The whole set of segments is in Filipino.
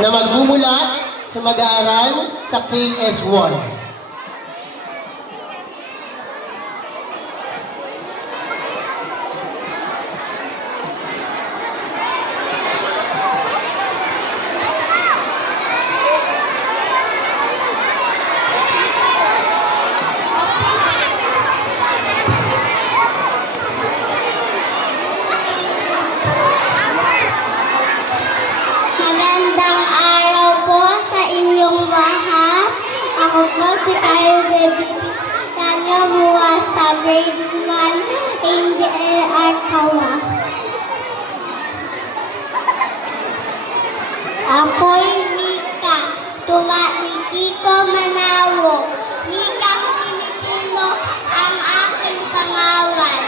na magmumula sa mag-aaral sa KS1. Magandang araw po sa inyong lahat. Ako po si Kyle Davis Kanyo mula sa grade 1 Angel Arcawa. Ako'y Mika, tumaiki ko Manawo. Mikang Filipino ang aking pangalan.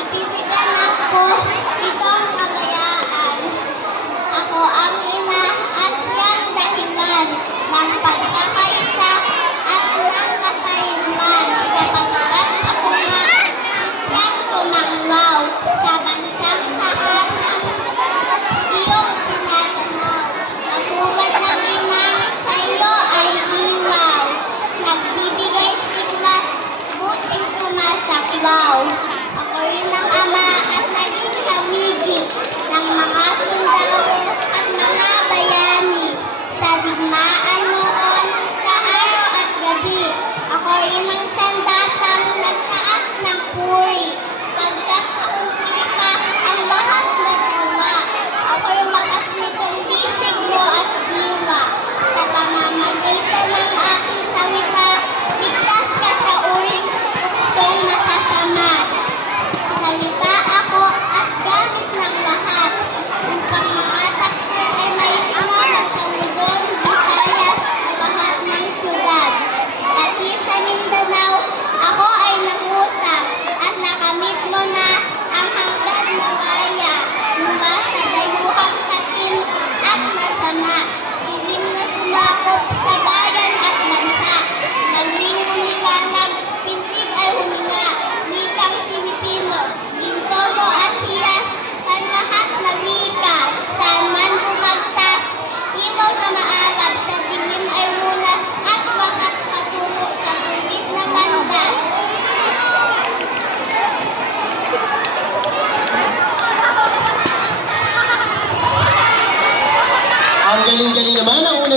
Ibibigyan ako itong kalayaan. Ako ang ina at siyang dahilan ng pagkakaisa at ng kasayman sapagkat ako nga ang siyang tumanglaw sa bansang tahanan. Iyong tinatanaw, katulad ng inang sa iyo ay iwaw, nagbibigay sigmat, buting sumasaklaw. Ako rin ang ama at naging hamigi ng mga sundalo at mga bayani sa digmaan noon sa araw at gabi. Ako rin ang sandatang nagtaas ng puri, pagkat akong Mika ang bahas mo tuwa. Ako'y makas nitong bisig mo at diwa. Sa pamamagitan ng aking salita, ligtas ka sa uring tuksong masasama. Sinalita ako at gamit ng lahat upang mga taksil ay may sinamat sa Luzon, Visayas, sa lahat ng syudad. Pati sa Mindanao, ako ay nangusap at nakamit mo na ang hanggan na maya mula sa dayuhang sakim at masama. Higim na sumakop sa bayan at bansa. Nagling umiwanag, pintig ay huminga. Mikang Filipino, ginto mo at hiyas, ang lahat na wika. Saan man bumagtas, imaw na maarap, sa dilim ay munas at wakas patungo sa tuwid na landas. Ang galing-galing naman ang una